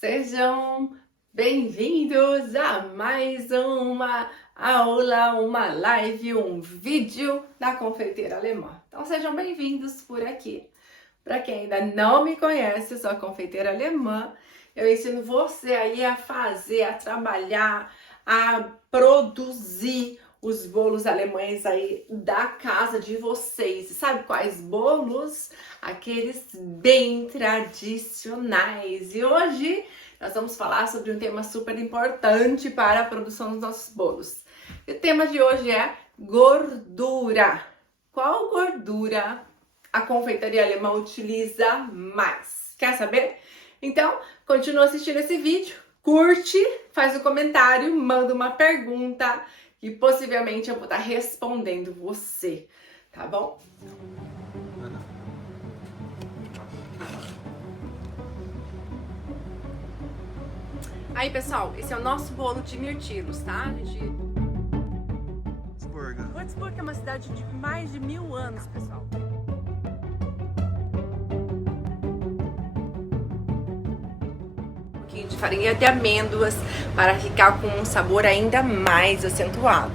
Sejam bem-vindos a mais uma aula, uma live, um vídeo da Confeiteira Alemã. Então sejam bem-vindos por aqui. Para quem ainda não me conhece, eu sou a Confeiteira Alemã. Eu ensino você aí a fazer, a trabalhar, a produzir os bolos alemães aí da casa de vocês. E sabe quais bolos? Aqueles bem tradicionais. E hoje nós vamos falar sobre um tema super importante para a produção dos nossos bolos. E o tema de hoje é gordura. Qual gordura a confeitaria alemã utiliza mais? Quer saber? Então, continua assistindo esse vídeo, curte, faz um comentário, manda uma pergunta e possivelmente eu vou estar respondendo você, tá bom? Aí, pessoal, esse é o nosso bolo de mirtilos, tá? Würzburg é uma cidade de mais de 1000 anos, pessoal. Um pouquinho de farinha de amêndoas para ficar com um sabor ainda mais acentuado.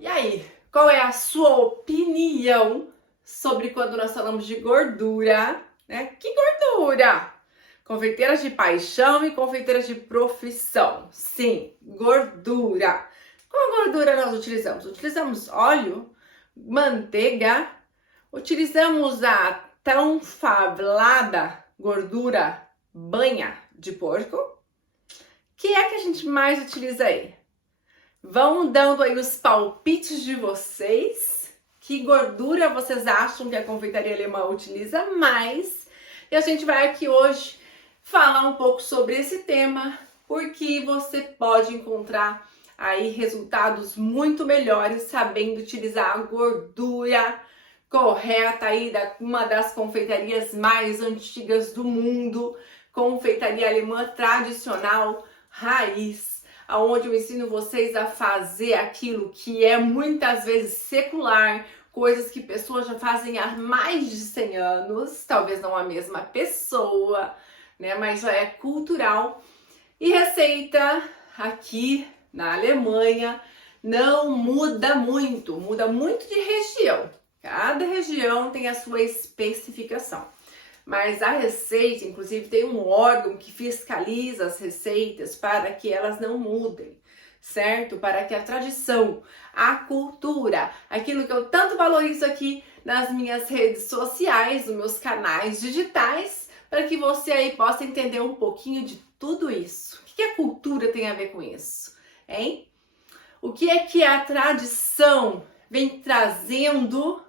E aí, qual é a sua opinião sobre quando nós falamos de gordura, né? Que gordura? Confeiteiras de paixão e confeiteiras de profissão. Sim, gordura. Qual gordura nós utilizamos? Utilizamos óleo, manteiga, utilizamos a tão falada gordura banha de porco. Que é que a gente mais utiliza aí? Vão dando aí os palpites de vocês. Que gordura vocês acham que a confeitaria alemã utiliza mais? E a gente vai aqui hoje falar um pouco sobre esse tema, porque você pode encontrar aí resultados muito melhores sabendo utilizar a gordura correta aí da uma das confeitarias mais antigas do mundo, confeitaria alemã tradicional, raiz, aonde eu ensino vocês a fazer aquilo que é muitas vezes secular, coisas que pessoas já fazem há mais de 100 anos, talvez não a mesma pessoa, né, mas já é cultural. E receita aqui na Alemanha não muda muito de região. Cada região tem a sua especificação. Mas a receita, inclusive, tem um órgão que fiscaliza as receitas para que elas não mudem, certo? Para que a tradição, a cultura, aquilo que eu tanto valorizo aqui nas minhas redes sociais, nos meus canais digitais, para que você aí possa entender um pouquinho de tudo isso. O que a cultura tem a ver com isso, hein? O que é que a tradição vem trazendo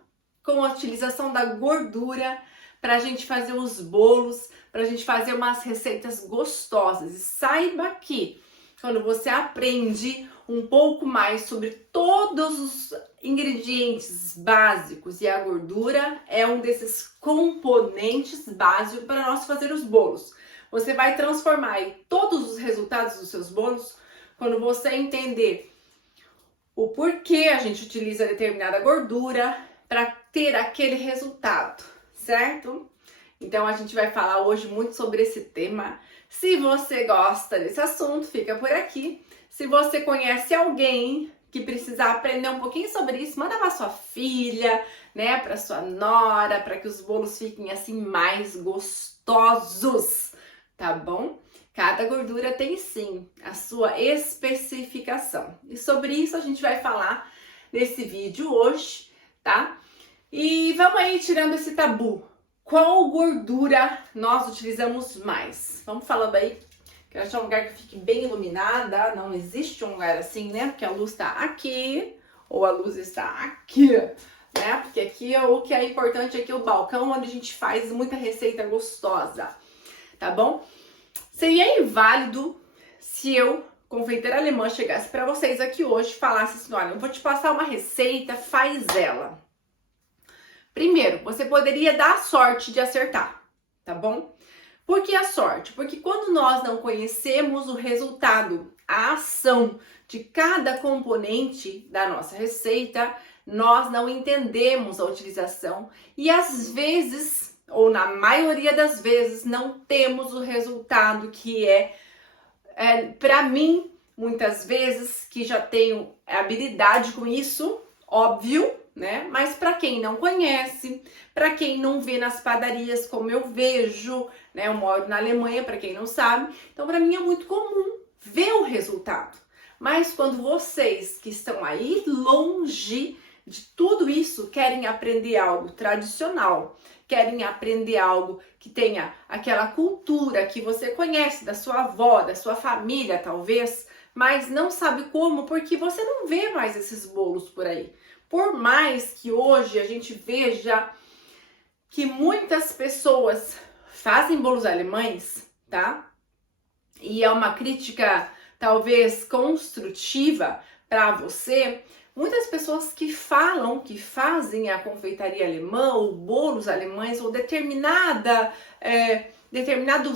com a utilização da gordura para a gente fazer os bolos, para a gente fazer umas receitas gostosas. E saiba que quando você aprende um pouco mais sobre todos os ingredientes básicos e a gordura é um desses componentes básicos para nós fazer os bolos. Você vai transformar aí todos os resultados dos seus bolos quando você entender o porquê a gente utiliza determinada gordura para ter aquele resultado, certo? Então a gente vai falar hoje muito sobre esse tema. Se você gosta desse assunto, fica por aqui. Se você conhece alguém que precisa aprender um pouquinho sobre isso, manda para sua filha, né, para sua nora, para que os bolos fiquem assim mais gostosos, tá bom? Cada gordura tem sim a sua especificação. E sobre isso a gente vai falar nesse vídeo hoje, tá? E vamos aí tirando esse tabu. Qual gordura nós utilizamos mais? Vamos falando aí. Quero achar um lugar que fique bem iluminada. Não existe um lugar assim, né? Porque a luz está aqui ou a luz está aqui, né? Porque aqui o que é importante aqui é o balcão onde a gente faz muita receita gostosa, tá bom? Seria inválido se eu, confeiteira alemã, chegasse para vocês aqui hoje e falasse assim, olha, eu vou te passar uma receita, faz ela. Primeiro, você poderia dar a sorte de acertar, tá bom? Por que a sorte? Porque quando nós não conhecemos o resultado, a ação de cada componente da nossa receita, nós não entendemos a utilização e às vezes, ou na maioria das vezes, não temos o resultado que para mim, muitas vezes, que já tenho habilidade com isso, óbvio, né? Mas para quem não conhece, para quem não vê nas padarias como eu vejo, né? Eu moro na Alemanha, para quem não sabe, então para mim é muito comum ver o resultado. Mas quando vocês que estão aí longe de tudo isso querem aprender algo tradicional, querem aprender algo que tenha aquela cultura que você conhece da sua avó, da sua família, talvez, mas não sabe como, porque você não vê mais esses bolos por aí. Por mais que hoje a gente veja que muitas pessoas fazem bolos alemães, tá? E é uma crítica talvez construtiva para você. Muitas pessoas que falam que fazem a confeitaria alemã ou bolos alemães ou determinado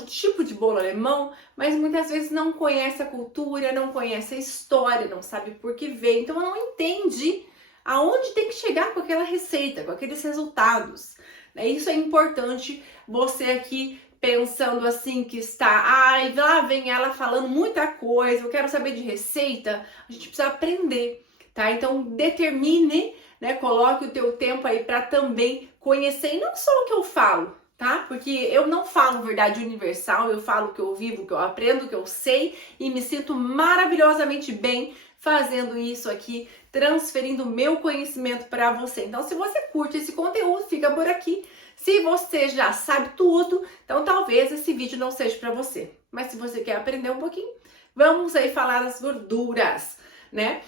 tipo de bolo alemão, mas muitas vezes não conhece a cultura, não conhece a história, não sabe por que veio, então não entende aonde tem que chegar com aquela receita, com aqueles resultados. Isso é importante, você aqui pensando assim que está, ai, lá vem ela falando muita coisa, eu quero saber de receita, a gente precisa aprender. Tá? Então determine, né? Coloque o teu tempo aí para também conhecer e não só o que eu falo, tá? Porque eu não falo verdade universal, eu falo o que eu vivo, o que eu aprendo, o que eu sei e me sinto maravilhosamente bem fazendo isso aqui, transferindo o meu conhecimento para você. Então, se você curte esse conteúdo, fica por aqui. Se você já sabe tudo, então talvez esse vídeo não seja para você. Mas se você quer aprender um pouquinho, vamos aí falar das gorduras, né?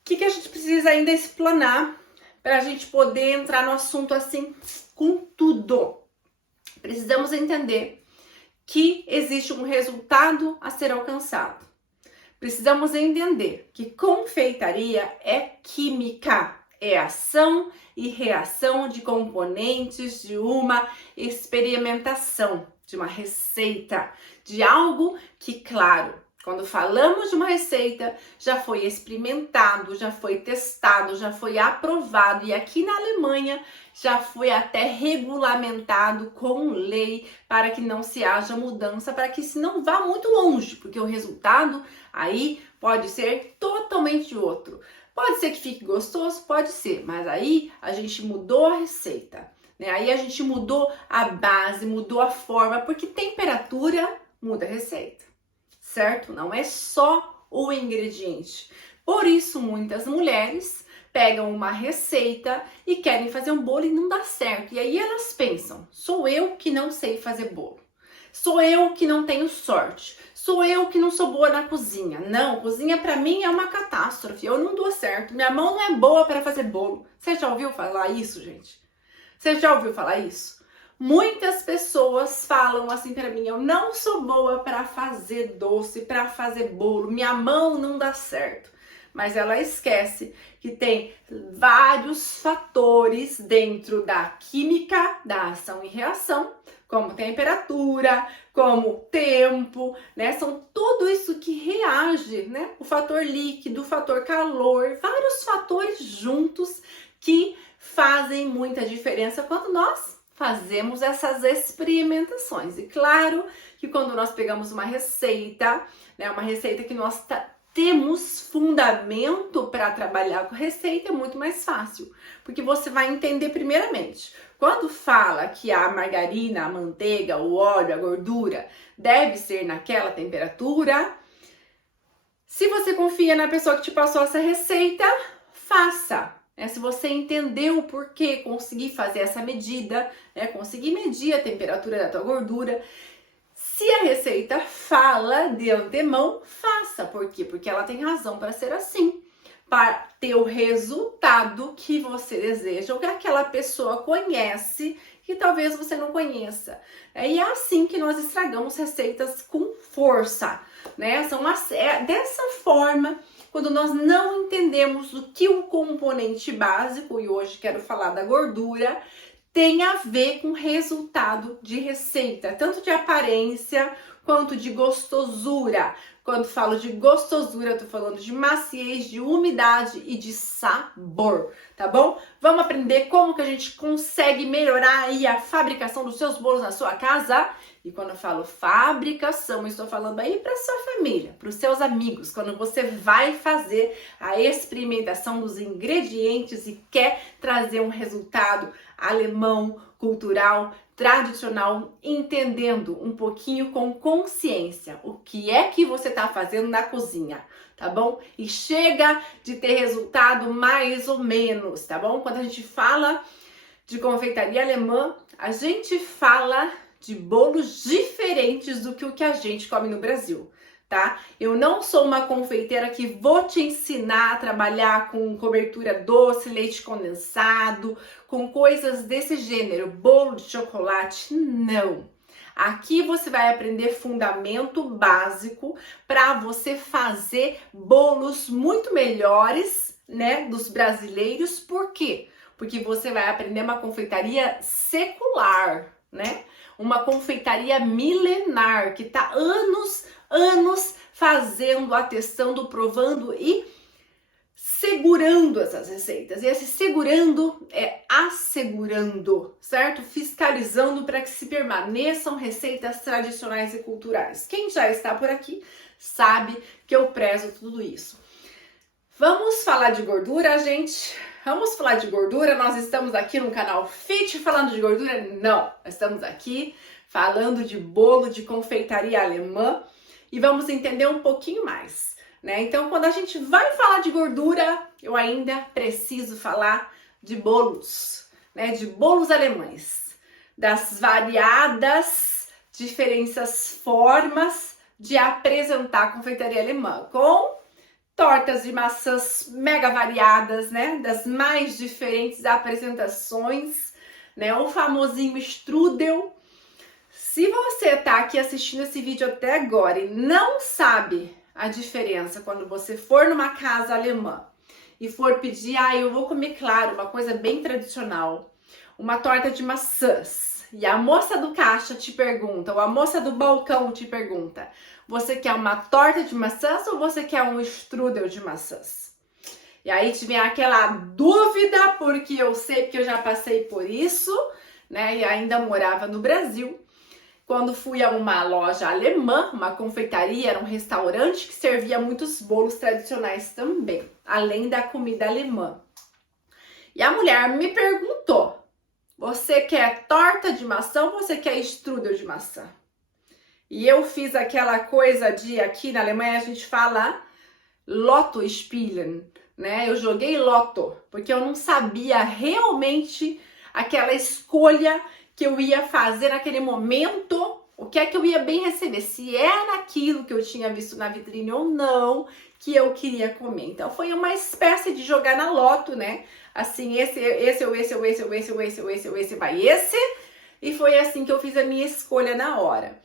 O que a gente precisa ainda explanar para a gente poder entrar no assunto assim com tudo? Precisamos entender que existe um resultado a ser alcançado. Precisamos entender que confeitaria é química, é ação e reação de componentes de uma experimentação, de uma receita, de algo que, claro, quando falamos de uma receita, já foi experimentado, já foi testado, já foi aprovado e aqui na Alemanha já foi até regulamentado com lei para que não se haja mudança, para que isso não vá muito longe, porque o resultado aí pode ser totalmente outro. Pode ser que fique gostoso, pode ser, mas aí a gente mudou a receita, né? Aí a gente mudou a base, mudou a forma, porque temperatura muda a receita. Certo? Não é só o ingrediente. Por isso, muitas mulheres pegam uma receita e querem fazer um bolo e não dá certo. E aí elas pensam, sou eu que não sei fazer bolo. Sou eu que não tenho sorte. Sou eu que não sou boa na cozinha. Não, cozinha para mim é uma catástrofe. Eu não dou certo. Minha mão não é boa para fazer bolo. Você já ouviu falar isso, gente? Você já ouviu falar isso? Muitas pessoas falam assim para mim, eu não sou boa para fazer doce, para fazer bolo, minha mão não dá certo. Mas ela esquece que tem vários fatores dentro da química, da ação e reação, como temperatura, como tempo, né? São tudo isso que reage, né? O fator líquido, o fator calor, vários fatores juntos que fazem muita diferença quando nós fazemos essas experimentações. E claro que quando nós pegamos uma receita, né, uma receita que nós temos fundamento para trabalhar com receita, é muito mais fácil. Porque você vai entender primeiramente, quando fala que a margarina, a manteiga, o óleo, a gordura deve ser naquela temperatura, se você confia na pessoa que te passou essa receita, faça. Se você entender o porquê, conseguir fazer essa medida, conseguir medir a temperatura da tua gordura, se a receita fala de antemão, faça. Por quê? Porque ela tem razão para ser assim, para ter o resultado que você deseja ou que aquela pessoa conhece que talvez você não conheça. E é assim que nós estragamos receitas com força, né? É dessa forma. Quando nós não entendemos o que o componente básico, e hoje quero falar da gordura, tem a ver com resultado de receita, tanto de aparência quanto de gostosura, Quando falo de gostosura, eu tô falando de maciez, de umidade e de sabor, tá bom? Vamos aprender como que a gente consegue melhorar aí a fabricação dos seus bolos na sua casa? E quando eu falo fabricação, eu estou falando aí para sua família, para os seus amigos, quando você vai fazer a experimentação dos ingredientes e quer trazer um resultado alemão, cultural, tradicional, entendendo um pouquinho com consciência o que é que você está fazendo na cozinha, tá bom? E chega de ter resultado mais ou menos, tá bom? Quando a gente fala de confeitaria alemã, a gente fala de bolos diferentes do que o que a gente come no Brasil, tá? Eu não sou uma confeiteira que vou te ensinar a trabalhar com cobertura doce, leite condensado, com coisas desse gênero, bolo de chocolate, não. Aqui você vai aprender fundamento básico para você fazer bolos muito melhores, né, dos brasileiros. Por quê? Porque você vai aprender uma confeitaria secular, né? Uma confeitaria milenar que tá anos fazendo, atestando, provando e segurando essas receitas. E esse segurando é assegurando, certo? Fiscalizando para que se permaneçam receitas tradicionais e culturais. Quem já está por aqui sabe que eu prezo tudo isso. Vamos falar de gordura, gente? Vamos falar de gordura? Nós estamos aqui no canal Fit falando de gordura? Não, estamos aqui falando de bolo de confeitaria alemã e vamos entender um pouquinho mais, né? Então, quando a gente vai falar de gordura, eu ainda preciso falar de bolos, né? De bolos alemães, das variadas diferentes formas de apresentar a confeitaria alemã, com tortas de maçãs mega variadas, né? Das mais diferentes apresentações, né? O famosinho strudel. Se você tá aqui assistindo esse vídeo até agora e não sabe a diferença quando você for numa casa alemã e for pedir, eu vou comer, claro, uma coisa bem tradicional, uma torta de maçãs, e a moça do caixa te pergunta, ou a moça do balcão te pergunta, você quer uma torta de maçãs ou você quer um strudel de maçãs? E aí te vem aquela dúvida, porque eu sei que eu já passei por isso, né? E ainda morava no Brasil. Quando fui a uma loja alemã, uma confeitaria, era um restaurante que servia muitos bolos tradicionais também, além da comida alemã. E a mulher me perguntou, você quer torta de maçã ou você quer strudel de maçã? E eu fiz aquela coisa de, aqui na Alemanha a gente fala Lotto spielen, né? Eu joguei loto, porque eu não sabia realmente aquela escolha que eu ia fazer naquele momento, o que é que eu ia bem receber, se era aquilo que eu tinha visto na vitrine ou não, que eu queria comer. Então foi uma espécie de jogar na loto, né? Assim, esse vai esse. E foi assim que eu fiz a minha escolha na hora.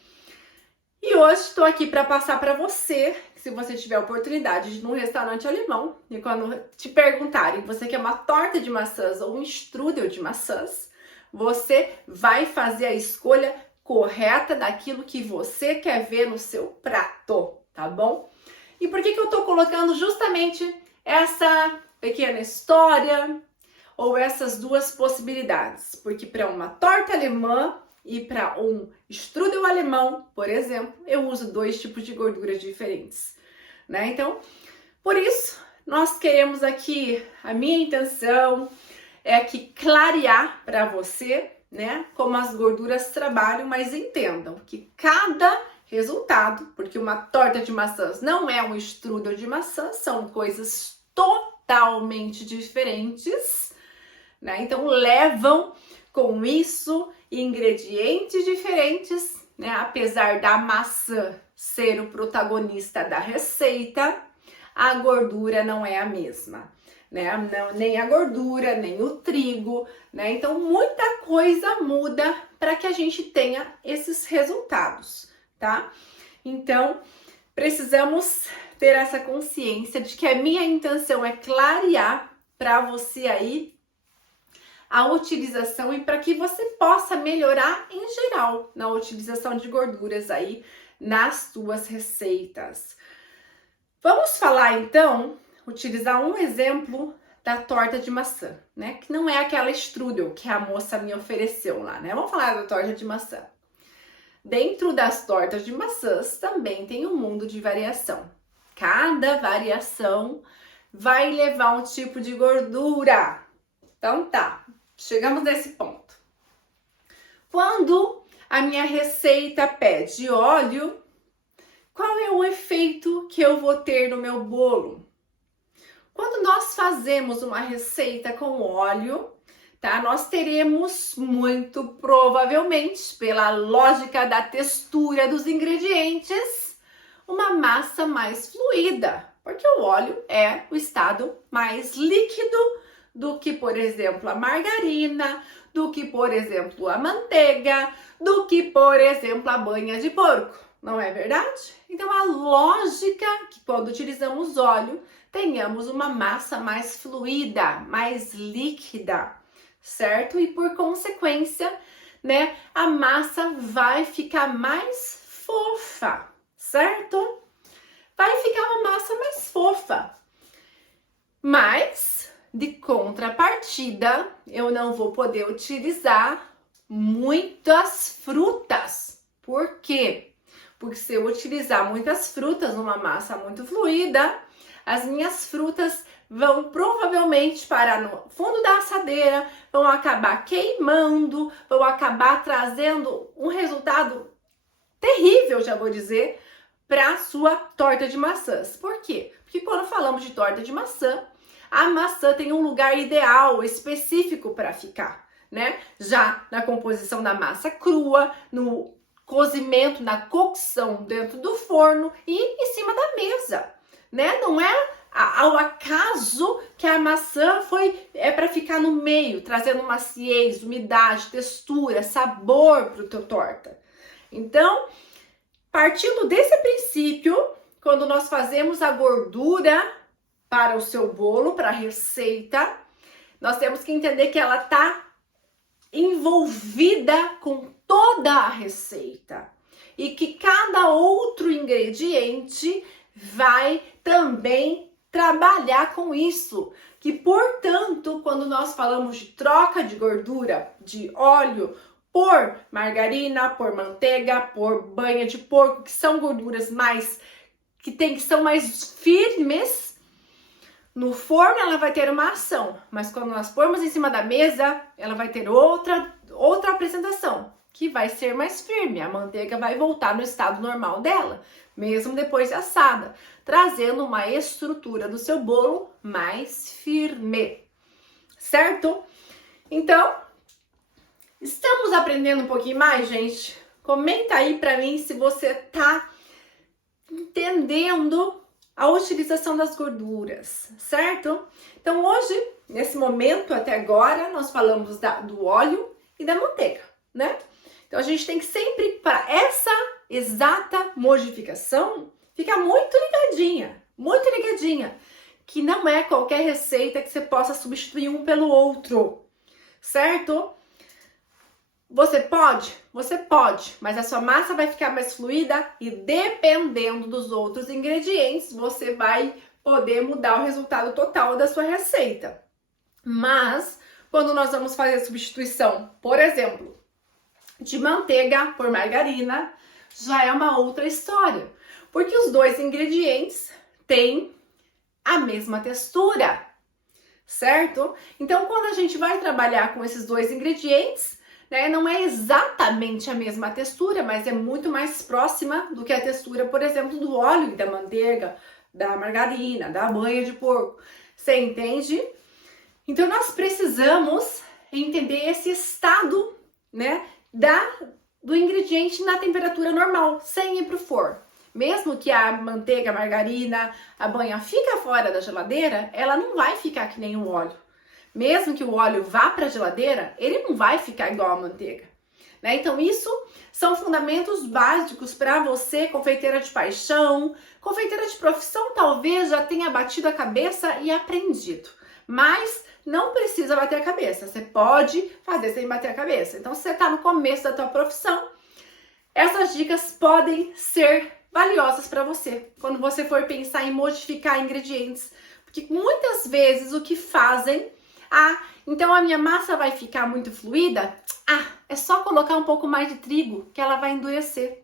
E hoje estou aqui para passar para você, se você tiver a oportunidade de ir num restaurante alemão, e quando te perguntarem, você quer uma torta de maçãs ou um strudel de maçãs, você vai fazer a escolha correta daquilo que você quer ver no seu prato, tá bom? E por que eu tô colocando justamente essa pequena história ou essas duas possibilidades? Porque para uma torta alemã e para um strudel alemão, por exemplo, eu uso dois tipos de gorduras diferentes, né? Então, por isso, nós queremos aqui, a minha intenção é aqui clarear para você, né, como as gorduras trabalham, mas entendam que cada resultado, porque uma torta de maçãs não é um strudel de maçã, são coisas totalmente diferentes, né? Então, levam com isso ingredientes diferentes, né? Apesar da maçã ser o protagonista da receita, a gordura não é a mesma, né? Não, nem a gordura, nem o trigo, né? Então muita coisa muda para que a gente tenha esses resultados, tá? Então precisamos ter essa consciência de que a minha intenção é clarear para você aí a utilização e para que você possa melhorar em geral na utilização de gorduras aí nas suas receitas. Vamos falar então, utilizar um exemplo da torta de maçã, né? Que não é aquela strudel que a moça me ofereceu lá, né? Vamos falar da torta de maçã. Dentro das tortas de maçãs também tem um mundo de variação. Cada variação vai levar um tipo de gordura. Então tá, chegamos nesse ponto. Quando a minha receita pede óleo, qual é o efeito que eu vou ter no meu bolo? Quando nós fazemos uma receita com óleo, tá? Nós teremos muito provavelmente, pela lógica da textura dos ingredientes, uma massa mais fluida, porque o óleo é o estado mais líquido do que, por exemplo, a margarina, do que, por exemplo, a manteiga, do que, por exemplo, a banha de porco. Não é verdade? Então, a lógica é que quando utilizamos óleo, tenhamos uma massa mais fluida, mais líquida, certo? E por consequência, né, a massa vai ficar mais fofa, certo? Vai ficar uma massa mais fofa. Mas, de contrapartida, eu não vou poder utilizar muitas frutas. Por quê? Porque se eu utilizar muitas frutas numa massa muito fluida, as minhas frutas vão provavelmente parar no fundo da assadeira, vão acabar queimando, vão acabar trazendo um resultado terrível, já vou dizer, para a sua torta de maçãs. Por quê? Porque quando falamos de torta de maçã, a maçã tem um lugar ideal, específico para ficar, né? Já na composição da massa crua, no cozimento, na cocção dentro do forno e em cima da mesa, né? Não é ao acaso que a maçã é para ficar no meio, trazendo maciez, umidade, textura, sabor para o teu torta. Então, partindo desse princípio, quando nós fazemos a gordura para o seu bolo, para a receita, nós temos que entender que ela está envolvida com toda a receita e que cada outro ingrediente vai também trabalhar com isso, que portanto, quando nós falamos de troca de gordura, de óleo por margarina, por manteiga, por banha de porco, que são gorduras que são mais firmes, no forno ela vai ter uma ação, mas quando nós formos em cima da mesa, ela vai ter outra apresentação, que vai ser mais firme. A manteiga vai voltar no estado normal dela, mesmo depois de assada, trazendo uma estrutura do seu bolo mais firme, certo? Então, estamos aprendendo um pouquinho mais, gente? Comenta aí pra mim se você tá entendendo a utilização das gorduras, certo? Então, hoje, nesse momento, até agora, nós falamos do óleo e da manteiga, né? Então, a gente tem que sempre, para essa exata modificação, ficar muito ligadinha, que não é qualquer receita que você possa substituir um pelo outro, certo? Você pode? Você pode, mas a sua massa vai ficar mais fluida e dependendo dos outros ingredientes, você vai poder mudar o resultado total da sua receita. Mas, quando nós vamos fazer a substituição, por exemplo, de manteiga por margarina, já é uma outra história, porque os dois ingredientes têm a mesma textura, certo? Então, quando a gente vai trabalhar com esses dois ingredientes, né, não é exatamente a mesma textura, mas é muito mais próxima do que a textura, por exemplo, do óleo e da manteiga, da margarina, da banha de porco. Você entende? Então, nós precisamos entender esse estado, né, do ingrediente na temperatura normal, sem ir para o forno. Mesmo que a manteiga, a margarina, a banha fica fora da geladeira, ela não vai ficar que nem o óleo. Mesmo que o óleo vá para a geladeira, ele não vai ficar igual a manteiga, né? Então, isso são fundamentos básicos para você, confeiteira de paixão, confeiteira de profissão, talvez já tenha batido a cabeça e aprendido, mas não precisa bater a cabeça, você pode fazer sem bater a cabeça. Então, se você está no começo da tua profissão, essas dicas podem ser valiosas para você quando você for pensar em modificar ingredientes. Porque muitas vezes o que fazem, então a minha massa vai ficar muito fluida, é só colocar um pouco mais de trigo que ela vai endurecer.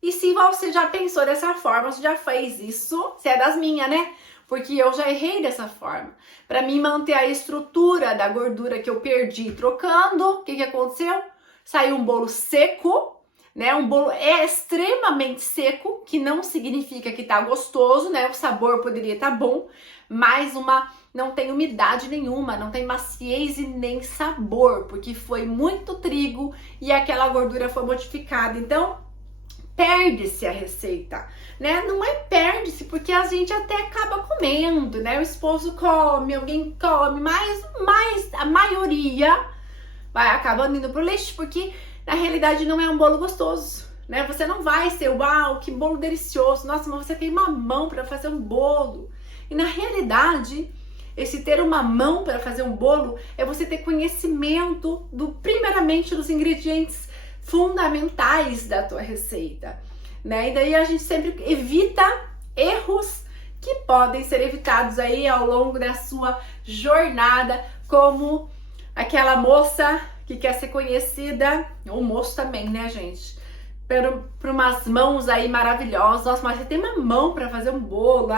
E se você já pensou dessa forma, você já fez isso, você é das minhas, né? Porque eu já errei dessa forma. Para mim manter a estrutura da gordura que eu perdi trocando, o que aconteceu? Saiu um bolo seco, né? Um bolo extremamente seco, que não significa que tá gostoso, né? O sabor poderia estar bom, mas não tem umidade nenhuma, não tem maciez e nem sabor, porque foi muito trigo e aquela gordura foi modificada. Então, perde-se a receita, né? Não é perde-se, porque a gente até acaba comendo, né? O esposo come, alguém come, mas a maioria vai acabando indo pro lixo, porque na realidade não é um bolo gostoso, né? Você não vai ser, uau, que bolo delicioso, nossa, mas você tem uma mão para fazer um bolo. E na realidade, esse ter uma mão para fazer um bolo é você ter conhecimento primeiramente dos ingredientes fundamentais da tua receita, né? E daí a gente sempre evita erros que podem ser evitados aí ao longo da sua jornada, como aquela moça que quer ser conhecida, ou moço também, né, gente? Por umas mãos aí maravilhosas. Nossa, mas você tem uma mão para fazer um bolo,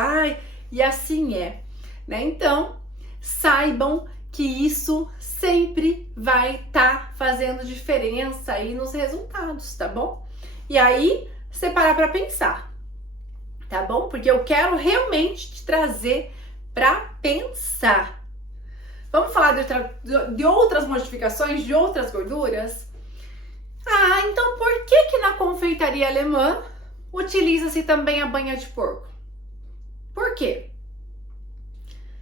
e assim é, né? Então, saibam que isso sempre vai estar fazendo diferença aí nos resultados, tá bom? E aí, você parar para pensar, tá bom? Porque eu quero realmente te trazer para pensar. Vamos falar de outras modificações, de outras gorduras? Então por que na confeitaria alemã utiliza-se também a banha de porco? Por quê?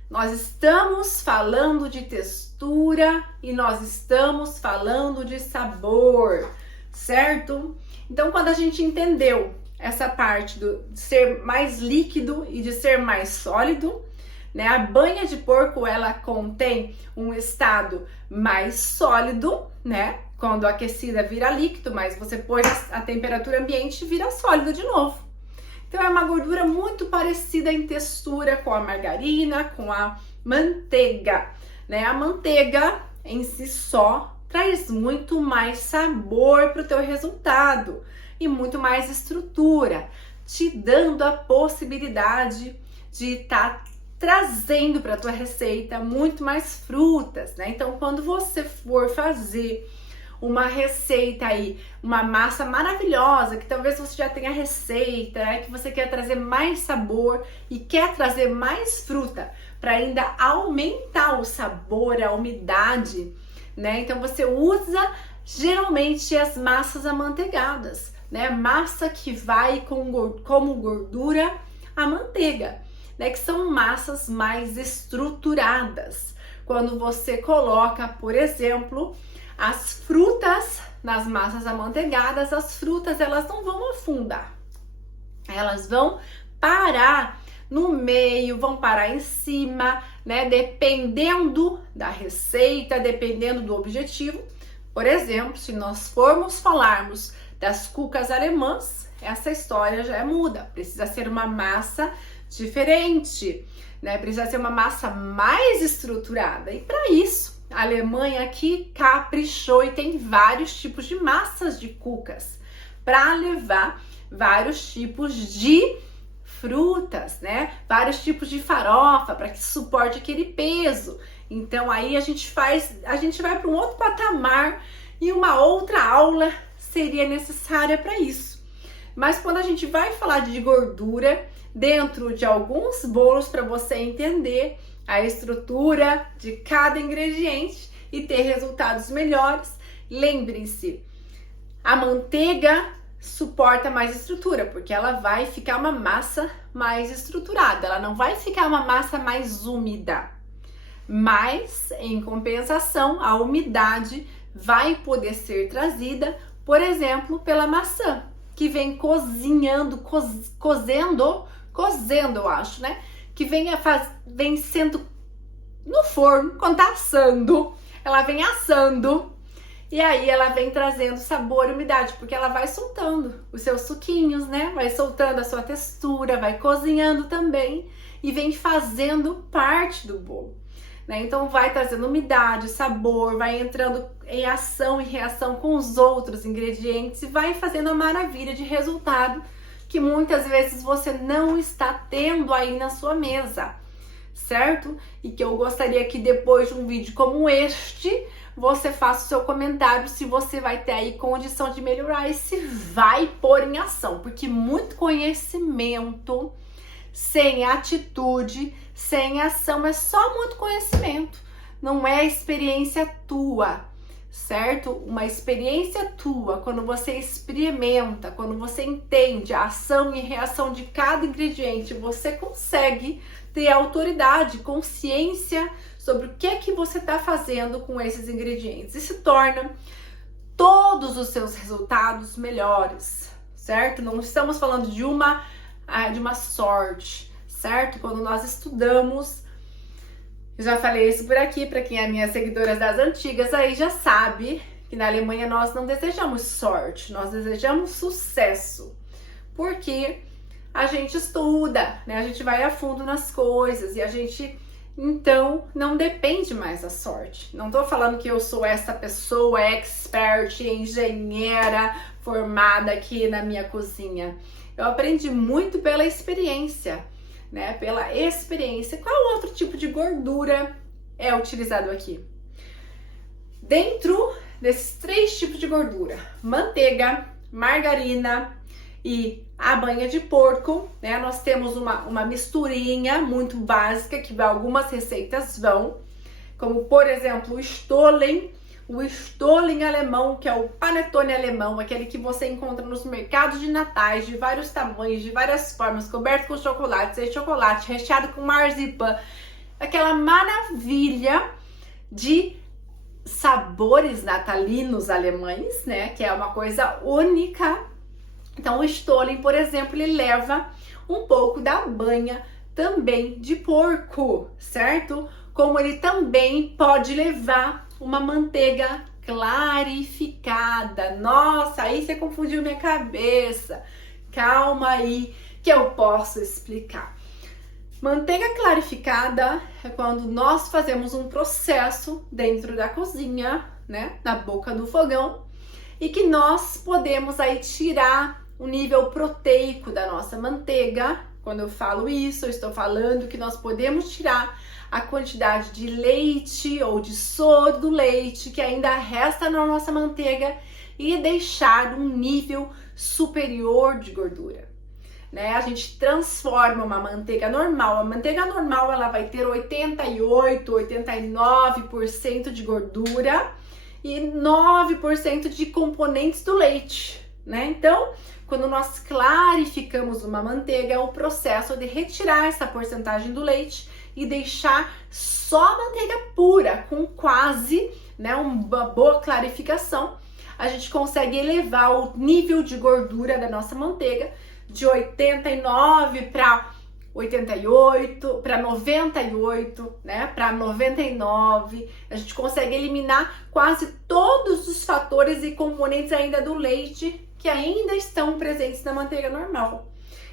Nós estamos falando de textura e nós estamos falando de sabor, certo? Então, quando a gente entendeu essa parte de ser mais líquido e de ser mais sólido, né? A banha de porco, ela contém um estado mais sólido, né? Quando aquecida vira líquido, mas você põe a temperatura ambiente e vira sólido de novo. Então é uma gordura muito parecida em textura com a margarina, com a manteiga, né? A manteiga em si só traz muito mais sabor para o teu resultado e muito mais estrutura, te dando a possibilidade de estar trazendo para a tua receita muito mais frutas, né? Então, quando você for fazer uma receita aí, uma massa maravilhosa, que talvez você já tenha receita, né? Que você quer trazer mais sabor e quer trazer mais fruta para ainda aumentar o sabor, a umidade, né? Então, você usa geralmente as massas amanteigadas, né? Massa que vai como gordura a manteiga, né, que são massas mais estruturadas. Quando você coloca, por exemplo, as frutas nas massas amanteigadas, as frutas elas não vão afundar, elas vão parar no meio, vão parar em cima, né, dependendo da receita, dependendo do objetivo. Por exemplo, se nós formos falarmos das cucas alemãs, essa história já muda, precisa ser uma massa diferente, né? Precisa ser uma massa mais estruturada. E para isso, a Alemanha aqui caprichou e tem vários tipos de massas de cucas para levar vários tipos de frutas, né? Vários tipos de farofa para que suporte aquele peso. Então aí a gente vai para um outro patamar e uma outra aula seria necessária para isso. Mas quando a gente vai falar de gordura dentro de alguns bolos, para você entender a estrutura de cada ingrediente e ter resultados melhores, lembrem-se, a manteiga suporta mais estrutura, porque ela vai ficar uma massa mais estruturada, ela não vai ficar uma massa mais úmida. Mas, em compensação, a umidade vai poder ser trazida, por exemplo, pela maçã, que vem cozinhando, cozendo, eu acho, né? Que vem sendo no forno, quando tá assando, ela vem assando E aí ela vem trazendo sabor e umidade, porque ela vai soltando os seus suquinhos, né? Vai soltando a sua textura, vai cozinhando também e vem fazendo parte do bolo, né? Então vai trazendo umidade, sabor, vai entrando em ação e reação com os outros ingredientes e vai fazendo a maravilha de resultado que muitas vezes você não está tendo aí na sua mesa, certo? E que eu gostaria que depois de um vídeo como este, você faça o seu comentário se você vai ter aí condição de melhorar e se vai pôr em ação, porque muito conhecimento sem atitude, sem ação, é só muito conhecimento, não é experiência tua, certo? Uma experiência tua, quando você experimenta, quando você entende a ação e reação de cada ingrediente, você consegue ter autoridade, consciência sobre o que é que você está fazendo com esses ingredientes e se torna todos os seus resultados melhores, certo? Não estamos falando de uma sorte, certo? Quando nós estudamos, eu já falei isso por aqui, para quem é minhas seguidoras das antigas, aí já sabe que na Alemanha nós não desejamos sorte, nós desejamos sucesso, porque a gente estuda, né? A gente vai a fundo nas coisas e a gente, então, não depende mais da sorte. Não tô falando que eu sou essa pessoa expert, engenheira, formada aqui na minha cozinha. Eu aprendi muito pela experiência, né? Pela experiência. Qual outro tipo de gordura é utilizado aqui? Dentro desses 3 tipos de gordura, manteiga, margarina e a banha de porco, né? Nós temos uma misturinha muito básica que algumas receitas vão, como por exemplo o Stollen alemão, que é o panetone alemão, aquele que você encontra nos mercados de natais, de vários tamanhos, de várias formas, coberto com chocolate, sem chocolate, recheado com marzipan, aquela maravilha de sabores natalinos alemães, né? Que é uma coisa única. Então o Stollen, por exemplo, ele leva um pouco da banha também de porco, certo? Como ele também pode levar uma manteiga clarificada. Nossa, aí você confundiu minha cabeça. Calma aí que eu posso explicar. Manteiga clarificada é quando nós fazemos um processo dentro da cozinha, né, na boca do fogão, e que nós podemos aí tirar o nível proteico da nossa manteiga. Quando eu falo isso, eu estou falando que nós podemos tirar a quantidade de leite ou de soro do leite que ainda resta na nossa manteiga e deixar um nível superior de gordura, né? A gente transforma uma manteiga normal. A manteiga normal ela vai ter 88, 89% de gordura e 9% de componentes do leite, né? Então, quando nós clarificamos uma manteiga, é o processo de retirar essa porcentagem do leite e deixar só a manteiga pura, com quase, né, uma boa clarificação. A gente consegue elevar o nível de gordura da nossa manteiga de 89 para 88, para 98, né, para 99. A gente consegue eliminar quase todos os fatores e componentes ainda do leite que ainda estão presentes na manteiga normal.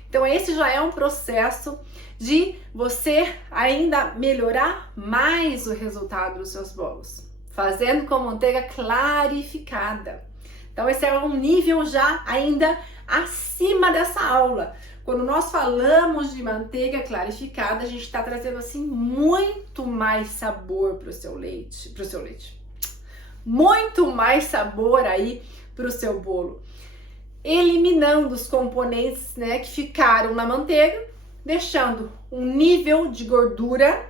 Então esse já é um processo de você ainda melhorar mais o resultado dos seus bolos, fazendo com manteiga clarificada. Então esse é um nível já ainda acima dessa aula. Quando nós falamos de manteiga clarificada, a gente está trazendo assim muito mais sabor para o seu leite, muito mais sabor aí para o seu bolo, eliminando os componentes, né, que ficaram na manteiga, deixando um nível de gordura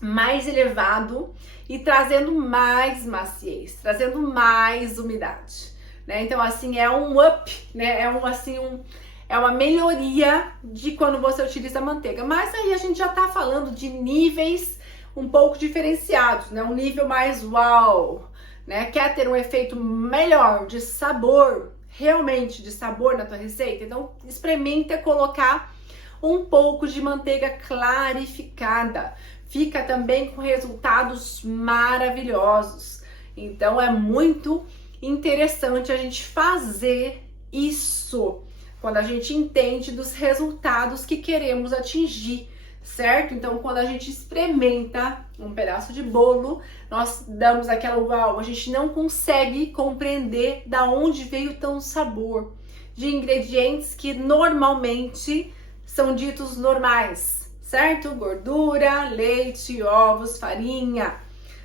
mais elevado e trazendo mais maciez, trazendo mais umidade, né? Então assim é um up, né? É uma melhoria de quando você utiliza a manteiga. Mas aí a gente já tá falando de níveis um pouco diferenciados, né? Um nível mais uau, né? Quer ter um efeito melhor de sabor, realmente de sabor na tua receita? Então experimenta colocar um pouco de manteiga clarificada. Fica também com resultados maravilhosos. Então é muito interessante a gente fazer isso quando a gente entende dos resultados que queremos atingir, certo? Então, quando a gente experimenta um pedaço de bolo, nós damos aquela uau, a gente não consegue compreender da onde veio tão sabor de ingredientes que normalmente são ditos normais, certo? Gordura, leite, ovos, farinha,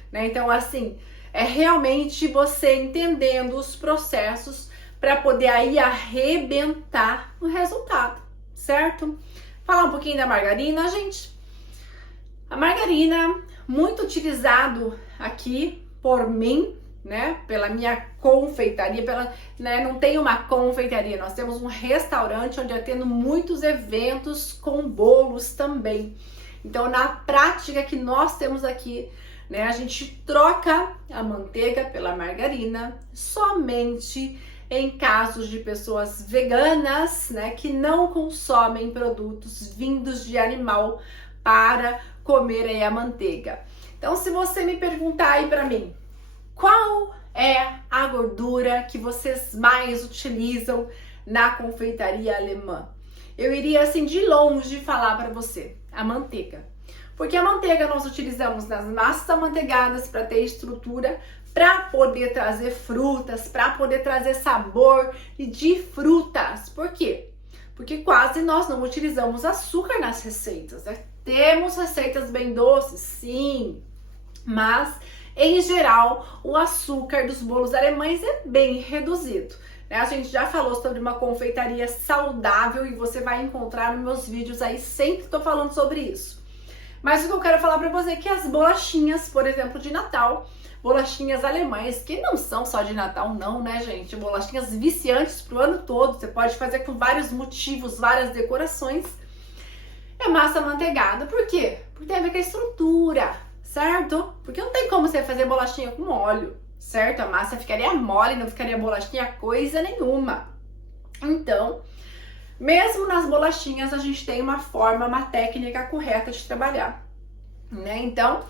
né? Então, assim, é realmente você entendendo os processos para poder aí arrebentar o resultado, certo? Falar um pouquinho da margarina, gente. A margarina, muito utilizado aqui por mim, né? Pela minha confeitaria, né? Não tem uma confeitaria, nós temos um restaurante onde atendo muitos eventos com bolos também. Então, na prática que nós temos aqui, né? A gente troca a manteiga pela margarina somente em casos de pessoas veganas, né, que não consomem produtos vindos de animal para comer aí a manteiga. Então, se você me perguntar aí para mim, qual é a gordura que vocês mais utilizam na confeitaria alemã? Eu iria assim de longe falar para você, a manteiga. Porque a manteiga nós utilizamos nas massas amanteigadas para ter estrutura, para poder trazer frutas, para poder trazer sabor de frutas. Por quê? Porque quase nós não utilizamos açúcar nas receitas, né? Temos receitas bem doces, sim, mas em geral o açúcar dos bolos alemães é bem reduzido, né? A gente já falou sobre uma confeitaria saudável e você vai encontrar nos meus vídeos aí, sempre estou falando sobre isso. Mas o que eu quero falar para você é que as bolachinhas, por exemplo, de Natal, bolachinhas alemães, que não são só de Natal não, né, gente? Bolachinhas viciantes pro ano todo, você pode fazer com vários motivos, várias decorações. É massa amanteigada, por quê? Porque tem a ver com a estrutura, certo? Porque não tem como você fazer bolachinha com óleo, certo? A massa ficaria mole, não ficaria bolachinha coisa nenhuma. Então, mesmo nas bolachinhas, a gente tem uma forma, uma técnica correta de trabalhar, né? Então,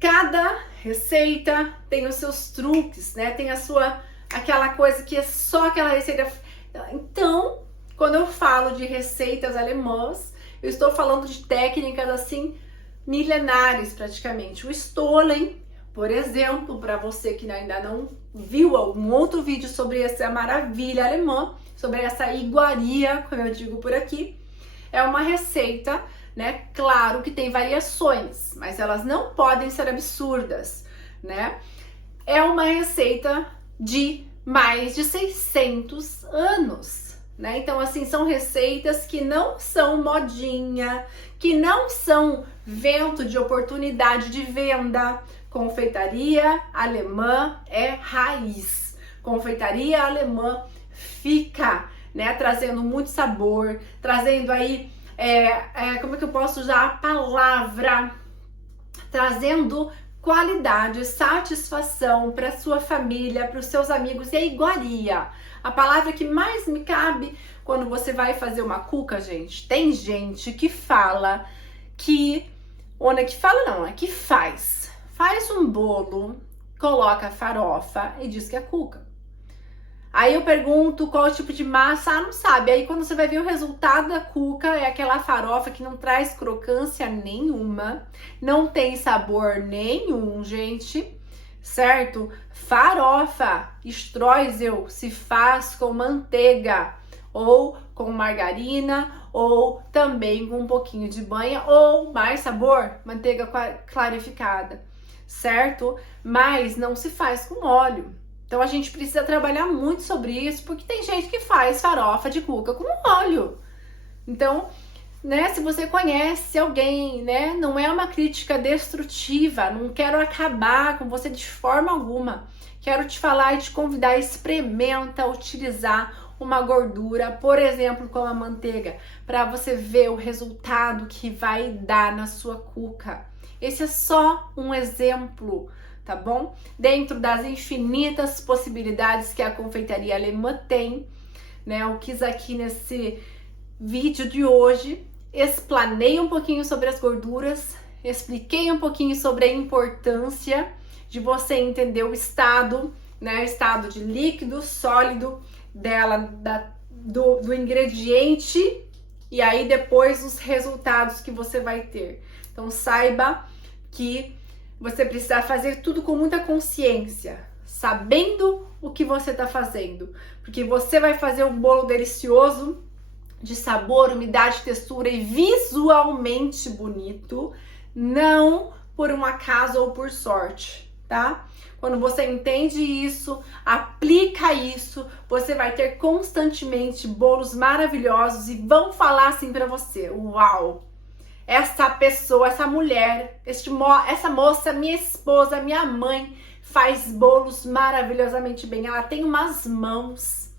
cada receita tem os seus truques, né? Tem aquela coisa que é só aquela receita. Então, quando eu falo de receitas alemãs, eu estou falando de técnicas assim milenares praticamente. O Stollen, por exemplo, para você que ainda não viu algum outro vídeo sobre essa maravilha alemã, sobre essa iguaria, como eu digo por aqui, é uma receita, né? Claro que tem variações, mas elas não podem ser absurdas, né? É uma receita de mais de 600 anos, né? Então, assim, são receitas que não são modinha, que não são vento de oportunidade de venda. Confeitaria alemã é raiz. Confeitaria alemã fica, né? Trazendo muito sabor, trazendo aí como é que eu posso usar a palavra? Trazendo qualidade, satisfação para sua família, para os seus amigos e a iguaria. A palavra que mais me cabe quando você vai fazer uma cuca, gente. Tem gente que fala que faz um bolo, coloca farofa e diz que é cuca. Aí eu pergunto qual tipo de massa, não sabe. Aí quando você vai ver o resultado da cuca, é aquela farofa que não traz crocância nenhuma, não tem sabor nenhum, gente, certo? Farofa, streusel, se faz com manteiga, ou com margarina, ou também com um pouquinho de banha, ou mais sabor, manteiga clarificada, certo? Mas não se faz com óleo. Então a gente precisa trabalhar muito sobre isso, porque tem gente que faz farofa de cuca com óleo. Então, né, se você conhece alguém, né, não é uma crítica destrutiva, não quero acabar com você de forma alguma. Quero te falar e te convidar, experimenta utilizar uma gordura, por exemplo, como a manteiga, para você ver o resultado que vai dar na sua cuca. Esse é só um exemplo, tá bom? Dentro das infinitas possibilidades que a confeitaria alemã tem, né? Eu quis aqui nesse vídeo de hoje explanei um pouquinho sobre as gorduras, expliquei um pouquinho sobre a importância de você entender o estado, né? O estado de líquido, sólido dela, do ingrediente, e aí depois os resultados que você vai ter. Então saiba que você precisa fazer tudo com muita consciência, sabendo o que você está fazendo, porque você vai fazer um bolo delicioso, de sabor, umidade, textura e visualmente bonito, não por um acaso ou por sorte, tá? Quando você entende isso, aplica isso, você vai ter constantemente bolos maravilhosos e vão falar assim pra você: uau! Essa pessoa, essa mulher, essa moça, minha esposa, minha mãe, faz bolos maravilhosamente bem. Ela tem umas mãos,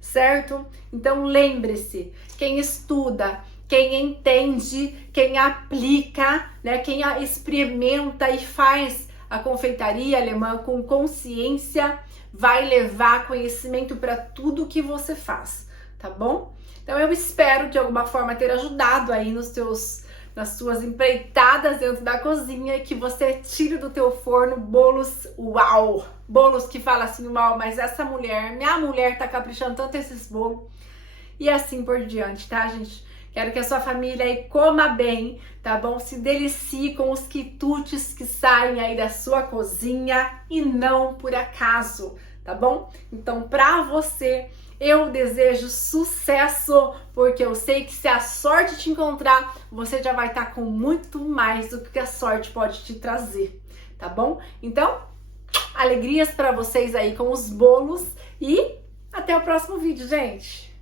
certo? Então lembre-se, quem estuda, quem entende, quem aplica, né, quem experimenta e faz a confeitaria alemã com consciência, vai levar conhecimento para tudo que você faz, tá bom? Então eu espero de alguma forma ter ajudado aí nas suas empreitadas dentro da cozinha, e que você tire do teu forno bolos uau, bolos que fala assim, uau, mas essa mulher, minha mulher tá caprichando tanto esses bolos, e assim por diante, tá, gente? Quero que a sua família aí coma bem, tá bom? Se delicie com os quitutes que saem aí da sua cozinha e não por acaso, tá bom? Então, pra você, eu desejo sucesso, porque eu sei que se a sorte te encontrar, você já vai estar com muito mais do que a sorte pode te trazer, tá bom? Então, alegrias pra vocês aí com os bolos e até o próximo vídeo, gente!